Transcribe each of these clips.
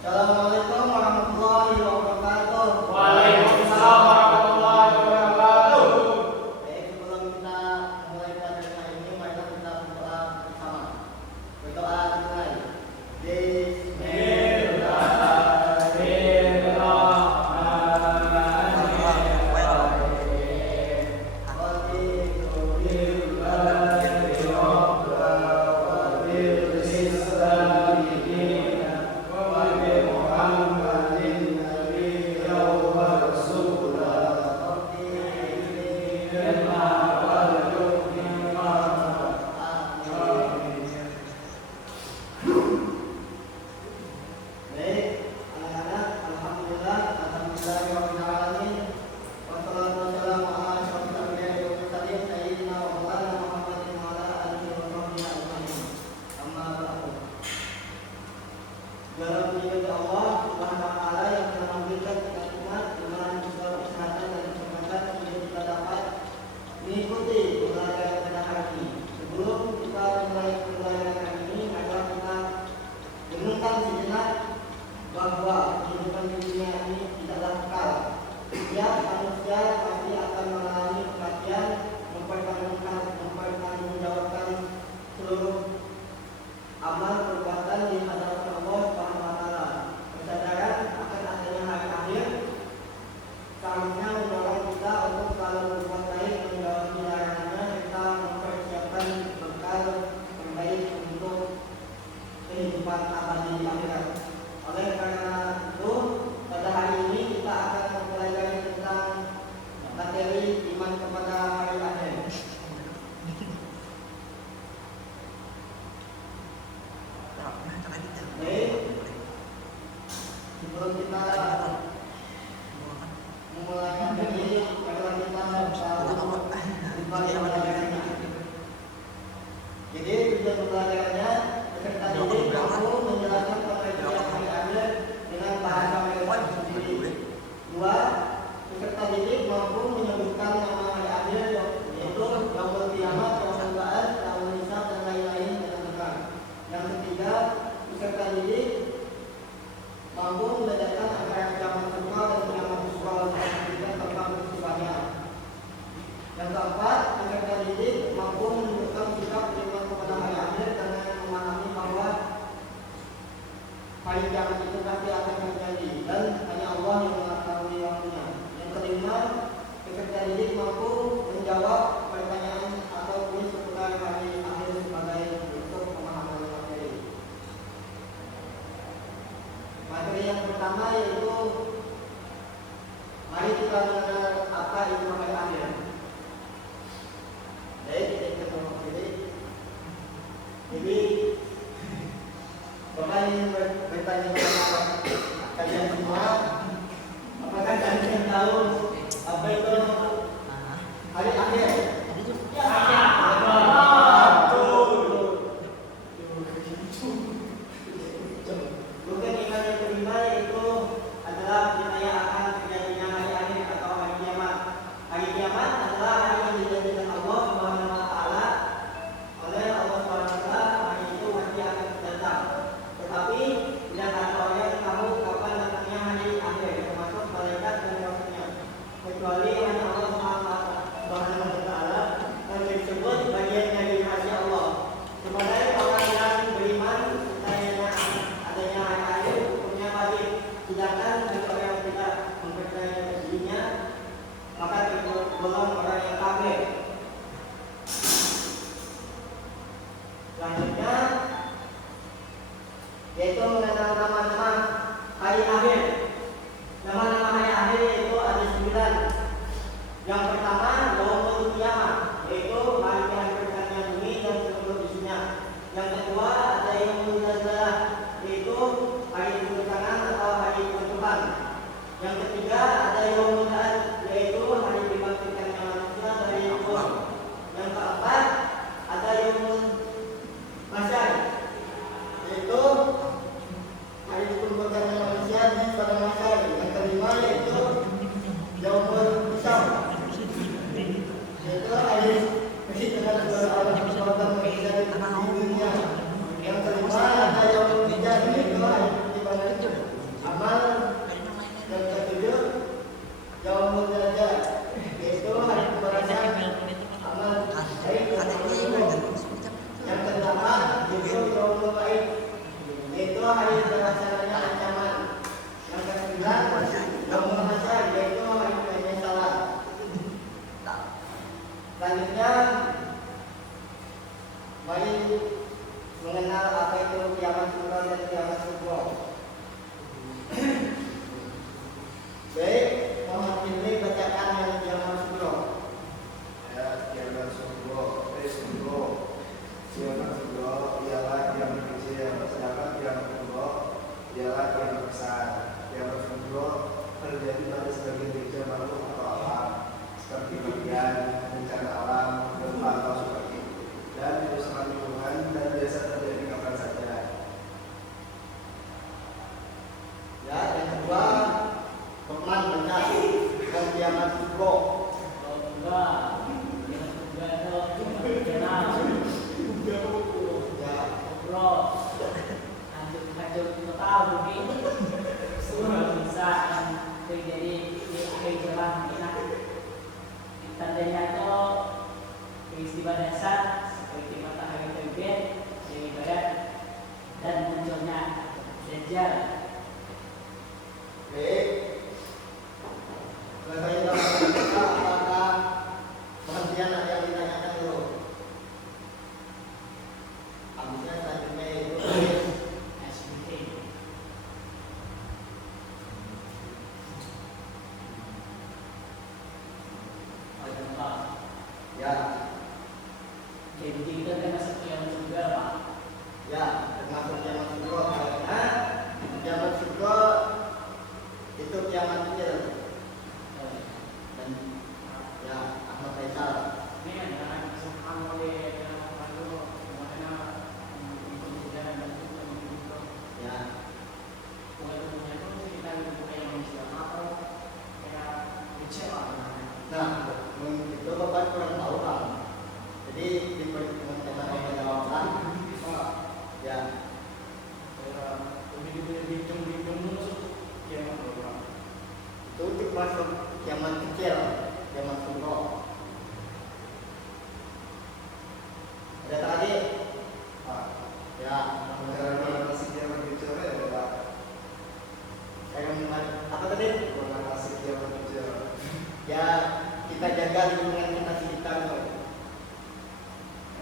Assalamualaikum warahmatullahi wabarakatuh. Waalaikumsalam warahmatullahi wabarakatuh. Baik, sebelum kita mulai pelajaran hari ini, mari kita berdoa bersama. Berdoa dimulai. Dalam diridhoi Allah Subhanahu wa taala yang telah memberikan kita umat iman, Islam, kesehatan dan kesempatan sehingga kita dapat mengikuti pembelajaran pada hari ini. Sebelum kita mulai pembelajaran hari ini, maka kita renungkan sejenak bahwa kehidupan di dunia ini tidaklah kekal. Setiap manusia pasti akan mengalami kematian, mempertanggungjawabkan seluruh amal perbuatan di hadapan Allah Subhanahu wa taala. Kesadaran akan adanya hari akhir seharusnya mendorong kita untuk selalu berbuat baik, menjauhi larangannya, serta mempersiapkan bekal terbaik untuk kehidupan abadi di akhirat. Oleh karena itu, pada hari ini kita akan mempelajari tentang materi iman kepada hari akhir. Sebelum kita memulai materi, marilah kita pembelajarannya. Jadi tujuan pembelajarannya peserta didik mampu menjelaskan pengertian hari akhir dengan bahasa mereka sendiri. Dua, peserta didik mampu menyebutkan nama hari akhir yaitu Yaumul Qiyamah, Yaumul Ba'ats, Yaumul Hisab dan lain-lain dengan benar. Yang ketiga, peserta didik mampu membedakan antara kiamat tunggal dan kiamat susul dan tentang peristiwanya. Yang keempat, peserta didik mampu menunjukkan sikap iman kepada hari akhir dengan memahami bahwa hari kiamat itu pasti akan terjadi dan hanya Allah yang mengetahui waktunya. Yang kelima, peserta didik mampu menjawab pertanyaan atau kuis seputar hari akhir sebagai bentuk pemahaman materi. Materi yang pertama yaitu mari kita mengenal apa itu hari akhir. Baik, kita mulai. Jadi Bapak ingin bertanya kepada kalian semua, apakah kalian tahu apa itu hari akhir? Rukun iman yang kelima yaitu adalah percaya akan terjadinya hari akhir atau hari kiamat. Hari kiamat adalah hari yang dijanjikan Allah Subhanahu wa taala oleh Allah Subhanahu wa taala, hari itu pasti akan datang. Tetapi tidak ada orang yang tahu kapan datangnya hari akhir, termasuk malaikat dan rasulnya, kecuali hanya Allah Subhanahu wa taala. Hal tersebut bagian dari rahasia Allah. Kepada orang yang beriman adanya hari akhir, hukumnya wajib. Sedangkan bagi orang yang tidak mempercayai dirinya, maka tergolong orang yang kafir. Selanjutnya yaitu mengenal nama-nama hari akhir. Nama-nama hari akhir yaitu ada 9. Yang pertama, Yaumul Qiyamah, yaitu hari kehancurannya bumi dan seluruh isinya. Yang kedua, ada Yaumul Zalzalah, yaitu hari kebencanaan atau hari penutupan. Yang ketiga, ada Yaumul Ba'ats, yaitu hari dibangkitkannya manusia dari kubur. Yang keempat, ada Yaumul Mahsyar, yaitu yaitu hari terlaksananya ancaman. Yang ke-9 Yaumul Hasyar, yaitu hari penyesalan. Selanjutnya mari mengenal apa itu kiamat kubra dan kiamat kubra. Baik, mohon pilih bacakan yang kiamat kubra. Ya, kiamat kubra, kiamat kubra ialah kiamat kecil, sedangkan kiamat kubra ialah kiamat besar. Kiamat kubra terjadi pada sebagian kecil makhluk atau alam, seperti hujan, bencana alam, gempa atau tsunami, dan kerusakan lingkungan dan biasa terjadi kapan saja. Ya, yang kedua, Lukman baca dan kiamat kubra. Hancur total bumi semua bisa terjadi di akhir jalan kita. Tandanya itu peristiwa dasar seperti matahari terbit dari barat dan munculnya Dajjal. Baik. Selesai dalam kita apakah penghentian ada yang ditanyakan dulu? Habisnya selanjutnya itu SBT. ya, Jadi kita kan masuk yang juga Pak. ya termasuk kiamat kubra karena kiamat kubra itu kiamat kecil dan ya Ahmad Faisal. Ini kan jangan disangka oleh lalu mana untuk sudah dan itu. Ya, Bukan punya itu kita bukan yang manusia atau kayak kecewa. nah itu bapak kurang tahu kan. Jadi di pertemuan kita yang jawaban, ya itu termasuk kiamat kecil, kiamat kubra. Ada tadi, ya, Mengatasi kiamat kecil ya, Pak. apa tadi? Mengatasi kiamat kecil. Ya kita jaga lingkungan kita sekitar tuh.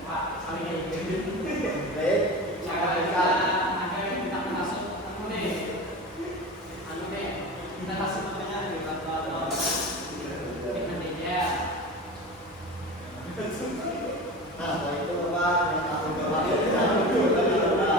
Pak, kali ini Baik, cara kita ada yang kita masuk anu deh kita kasih namanya di kantor dengan dia. nah kalau itu Bapak yang tahu jawab.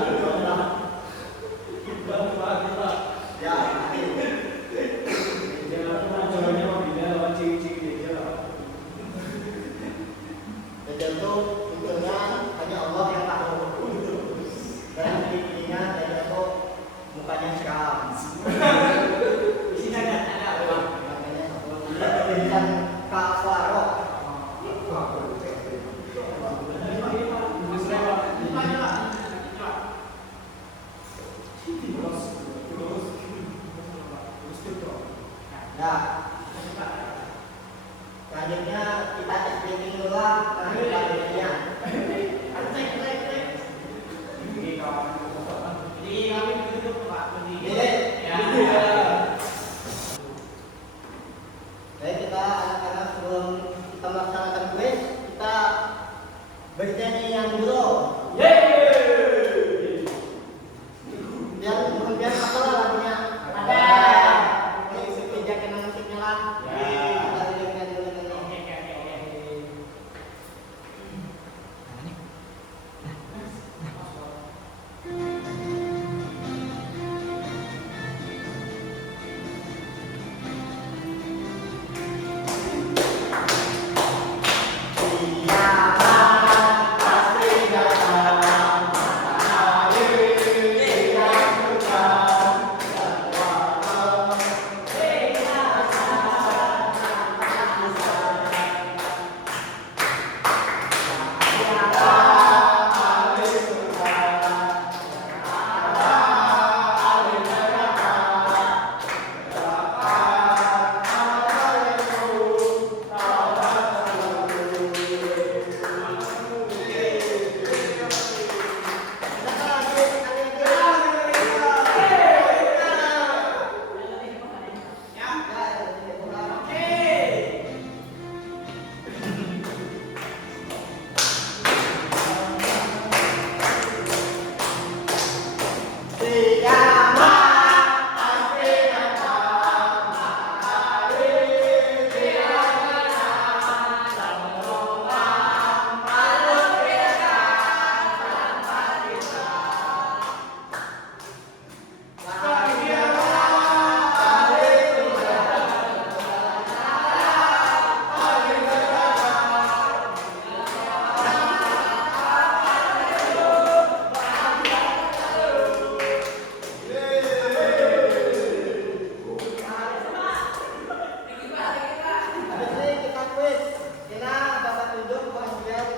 Habis ini kita quiz. Kita Bapak tunjuk bagian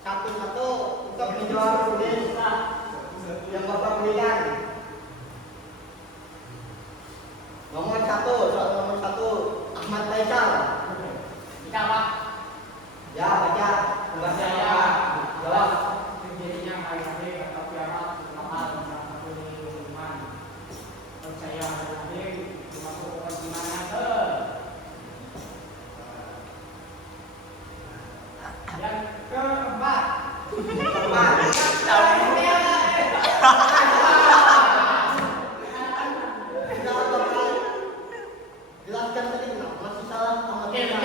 satu-satu untuk menjawab tulis yang Bapak berikan. Nomor 1, soal nomor 1, Ahmad Faisal. Kita apa? Ya, baca. Baca Saya ya. Jawab. terjadinya KIP atau kiamat pertama tentang iman. Percaya hadir termasuk bagaimana ke yang keempat. Keempat. Kita bakal jelaskan tadi kenapa masih salah Ahmad Faisal.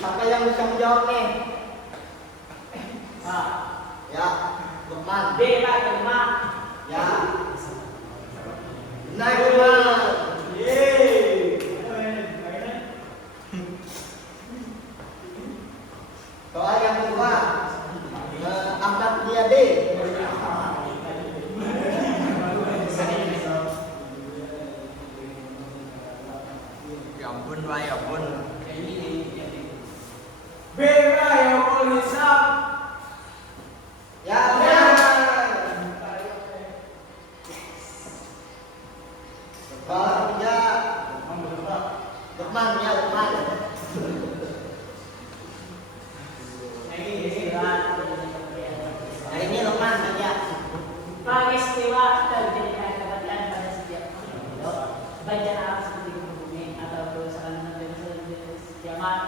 Siapa yang bisa menjawab nih? Ya, Lukman. Ya. Nah, Lukman. Soal yang kedua, Ahmad Riyadi. Ya ampun, Pak, ya ampun. Ya, benar. Soal ketiga, Lukman, ya Lukman. Hari ini Lukman saja. Peristiwa terjadi kebatilan pada setiap makhluk, baik alam seperti bumi atau kerusakan dan kiamat.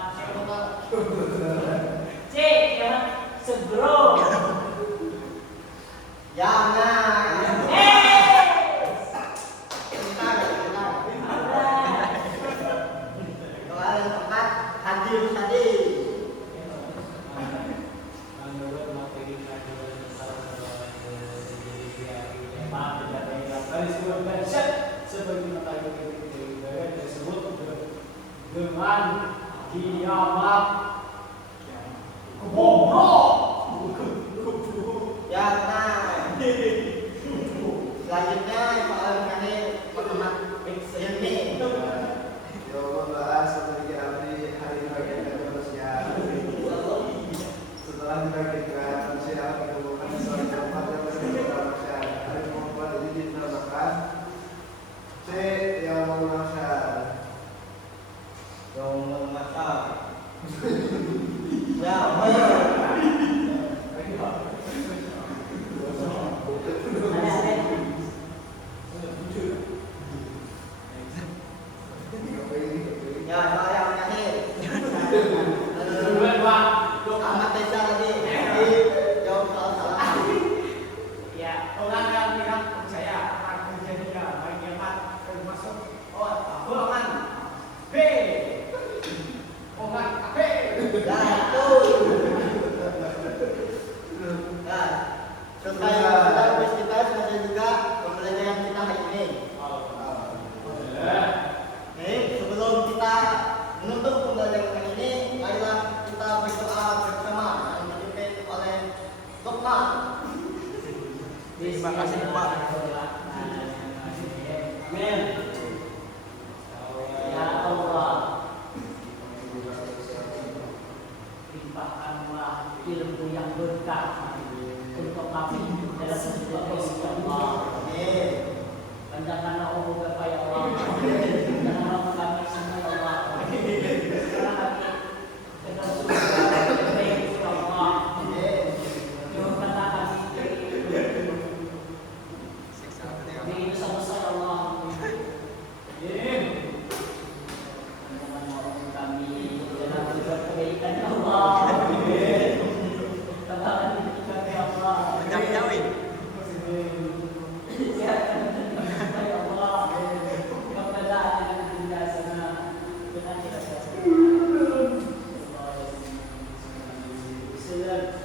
C. Kiamat segera. Jangan. Bentar, bentar. Soal yang keempat, hadir tadi. sebagai matahari tersebut dengan kiamat goblok. Ya, benar. Selanjutnya soal mengenai matematik ilmi. Jawaban bahas memiliki arti hari bagian manusia. Setelah dibagikan manusia menemukan sesuatu tempat yang berbeda manusia. Hari membuat ini dinamakan C yang manusia. Yang masak. Ya, benar. Ya, soal yang terakhir. Ahmad Faisal tadi. Jawab soal salah. Ya, orang yang tidak percaya akan terjadinya baik kiamat termasuk golongan B. Golongan B. Ya, itu. Ya, selesai kita quiz kita, selesai juga pembelajaran kita hari ini. Sebelum kita menutup pembelajaran kali ini, marilah kita berdoa bersama yang dipimpin oleh Lukman. Terima kasih, Pak. Amin. Ya Allah, limpahkanlah ilmu yang berkah untuk kami dalam hidup kami, ya Allah. Amin. Panjangkanlah umur Bapak, ya Allah. Janganlah kami semua, ya Allah. Karena kami sedang sudah baik, ya Allah. Amin. Jauhkanlah kami dari dosa-dosa, ya Allah. Janganlah umur kami dalam berbuat kebaikan, ya Allah. Sila